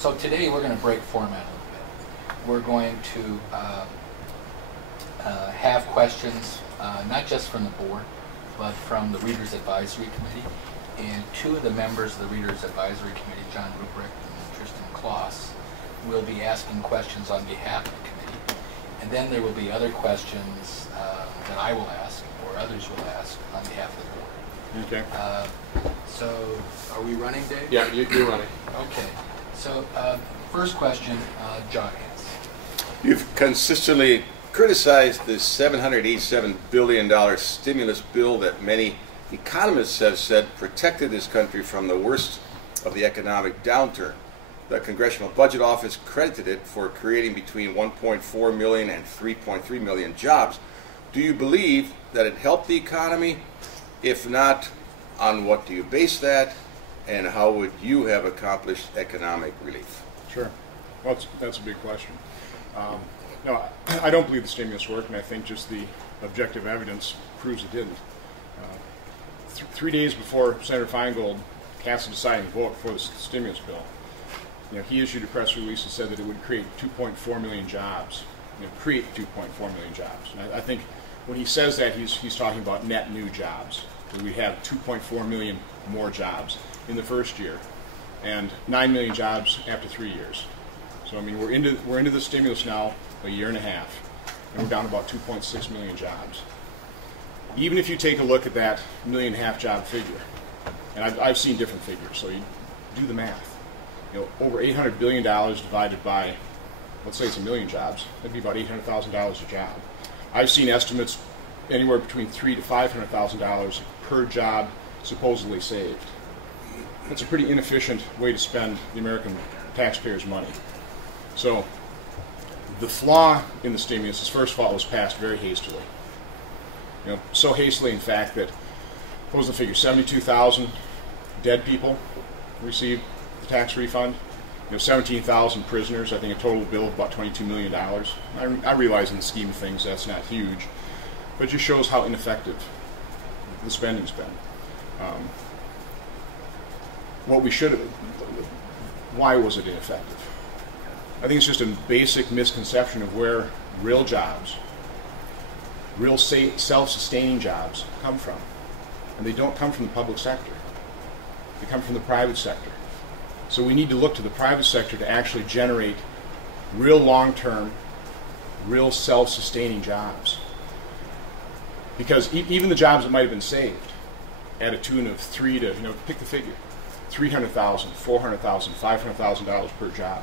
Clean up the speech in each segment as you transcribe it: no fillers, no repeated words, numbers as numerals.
So today we're going to break format a little bit. We're going to have questions, not just from the board, but from the Readers Advisory Committee. And two of the members of the Readers Advisory Committee, John Ruprecht and Tristan Kloss, will be asking questions on behalf of the committee. And then there will be other questions that I will ask, or others will ask, on behalf of the board. Okay. So, are we running, Dave? Yeah, you're running. Okay. So, first question, John has. You've consistently criticized the $787 billion stimulus bill that many economists have said protected this country from the worst of the economic downturn. The Congressional Budget Office credited it for creating between 1.4 million and 3.3 million jobs. Do you believe that it helped the economy? If not, on what do you base that? And how would you have accomplished economic relief? Sure. Well, that's a big question. No, I don't believe the stimulus worked, and I think just the objective evidence proves it didn't. 3 days before Senator Feingold cast a deciding vote for the stimulus bill, he issued a press release that said that it would create 2.4 million jobs. Create 2.4 million jobs. And I think when he says that, he's talking about net new jobs. We have 2.4 million more jobs in the first year, and 9 million jobs after 3 years. So I mean, we're into the stimulus now a year and a half, and we're down about 2.6 million jobs. Even if you take a look at that 1.5 million job figure, and I've seen different figures, so you do the math. Over $800 billion divided by, let's say it's 1 million jobs, that'd be about $800,000 a job. I've seen estimates anywhere between $300,000 to $500,000 per job supposedly saved. That's a pretty inefficient way to spend the American taxpayers' money. So the flaw in the stimulus is, first of all, it was passed very hastily. So hastily, in fact, that, what was the figure, 72,000 dead people received the tax refund. 17,000 prisoners, I think a total bill of about $22 million. I realize in the scheme of things that's not huge, but it just shows how ineffective the spending's been. What we should have, why was it ineffective? I think it's just a basic misconception of where real jobs, real self-sustaining jobs come from. And they don't come from the public sector. They come from the private sector. So we need to look to the private sector to actually generate real long-term, real self-sustaining jobs. Because even the jobs that might have been saved at a tune of pick the figure, $300,000, $400,000, $500,000 per job,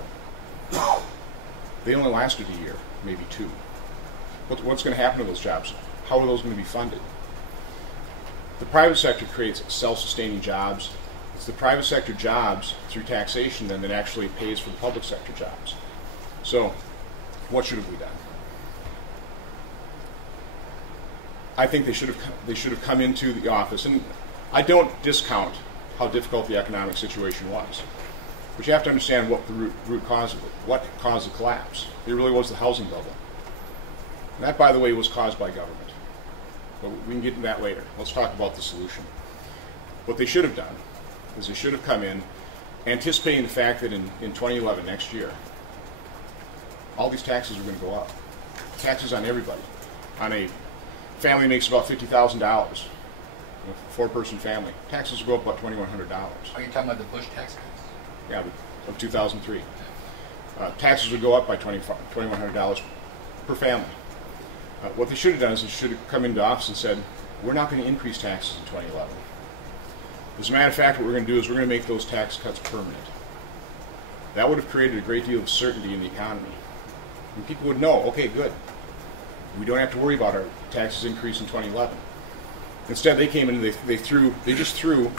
they only lasted a year, maybe two. What's going to happen to those jobs? How are those going to be funded? The private sector creates self-sustaining jobs. It's the private sector jobs through taxation then that actually pays for the public sector jobs. So, what should have we done? I think they should have come into the office, and I don't discount how difficult the economic situation was. But you have to understand what the root cause of it, what caused the collapse. It really was the housing bubble. And that, by the way, was caused by government. But we can get into that later. Let's talk about the solution. What they should have done is they should have come in anticipating the fact that in 2011, next year, all these taxes are going to go up. Taxes on everybody. On a family that makes about $50,000, a four-person family, taxes will go up about $2,100. Are you talking about the Bush tax cuts? Yeah, of 2003. Taxes would go up by $2,100 per family. What they should have done is they should have come into office and said, we're not going to increase taxes in 2011. As a matter of fact, what we're going to do is we're going to make those tax cuts permanent. That would have created a great deal of certainty in the economy. And people would know, okay, good. We don't have to worry about our taxes increase in 2011. Instead, they came in and they just threw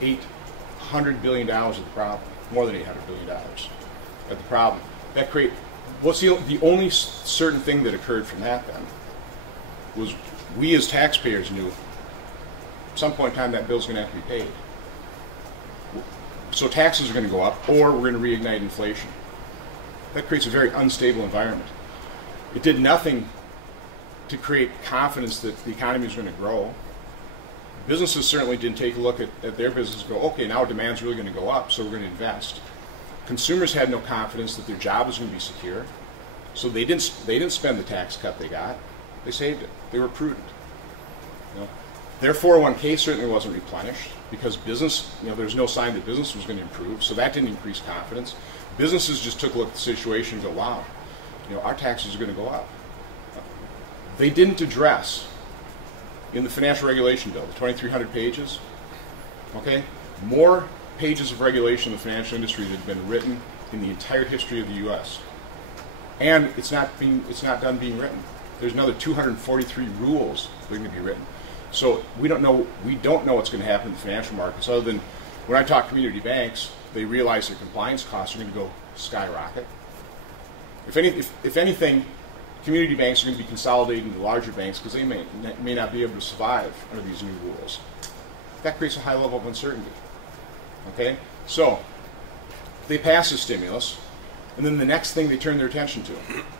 $800 billion at the problem, more than $800 billion at the problem. What's the only certain thing that occurred from that then was we as taxpayers knew at some point in time that bill's going to have to be paid. So taxes are going to go up, or we're going to reignite inflation. That creates a very unstable environment. It did nothing to create confidence that the economy was going to grow. Businesses certainly didn't take a look at their business and go, okay, now demand's really going to go up, so we're going to invest. Consumers had no confidence that their job was going to be secure, so they didn't spend the tax cut they got. They saved it. They were prudent. You know, their 401k certainly wasn't replenished because business, there's no sign that business was going to improve, so that didn't increase confidence. Businesses just took a look at the situation and go, wow, our taxes are going to go up. They didn't address in the financial regulation bill, the 2,300 pages, okay, more pages of regulation in the financial industry that have been written in the entire history of the U.S. And it's not done being written. There's another 243 rules that are going to be written. So we don't know what's going to happen in the financial markets, other than when I talk to community banks, they realize their compliance costs are going to go skyrocket. If anything, community banks are going to be consolidating into larger banks because they may not be able to survive under these new rules. That creates a high level of uncertainty. Okay? So they pass the stimulus, and then the next thing they turn their attention to,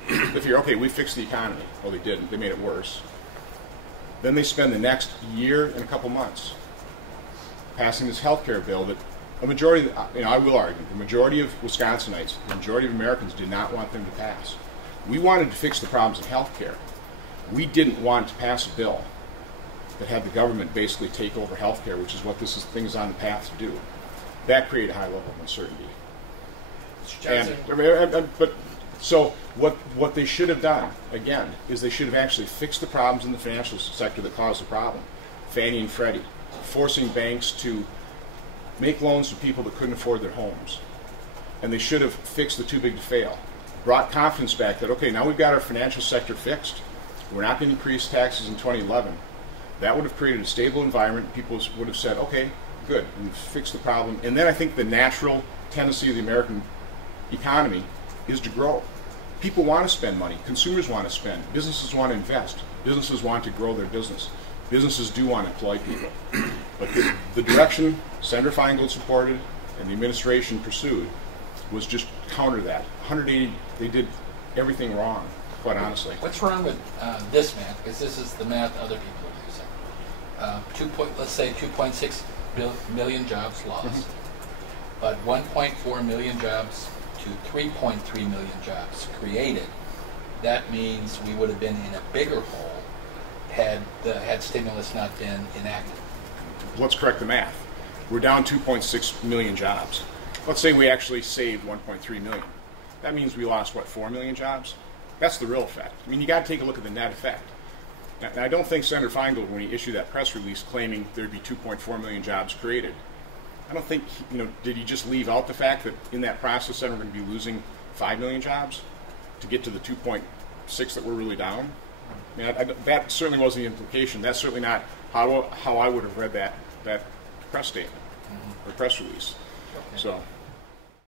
they figure, okay, we fixed the economy. Well, they didn't. They made it worse. Then they spend the next year and a couple months passing this health care bill that a majority, I will argue, the majority of Wisconsinites, the majority of Americans did not want them to pass. We wanted to fix the problems of health care. We didn't want to pass a bill that had the government basically take over health care, which is what this thing is on the path to do. That created a high level of uncertainty. So what they should have done, again, is they should have actually fixed the problems in the financial sector that caused the problem. Fannie and Freddie, forcing banks to make loans to people that couldn't afford their homes. And they should have fixed the too big to fail. Brought confidence back that, okay, now we've got our financial sector fixed. We're not going to increase taxes in 2011. That would have created a stable environment. People would have said, okay, good, we've fixed the problem. And then I think the natural tendency of the American economy is to grow. People want to spend money. Consumers want to spend. Businesses want to invest. Businesses want to grow their business. Businesses do want to employ people. But the direction Senator Feingold supported and the administration pursued was just counter that. 180, they did everything wrong, quite honestly. What's wrong with this math? Because this is the math other people are using. Let's say 2.6 million jobs lost, but 1.4 million jobs to 3.3 million jobs created. That means we would have been in a bigger hole had stimulus not been enacted. Let's correct the math. We're down 2.6 million jobs. Let's say we actually saved 1.3 million. That means we lost, 4 million jobs? That's the real effect. I mean, you got to take a look at the net effect. Now, I don't think Senator Feingold, when he issued that press release claiming there'd be 2.4 million jobs created, I don't think, did he just leave out the fact that in that process then we're going to be losing 5 million jobs to get to the 2.6 that we're really down? I mean, that certainly wasn't the implication. That's certainly not how I would have read that press statement or press release. Okay. So.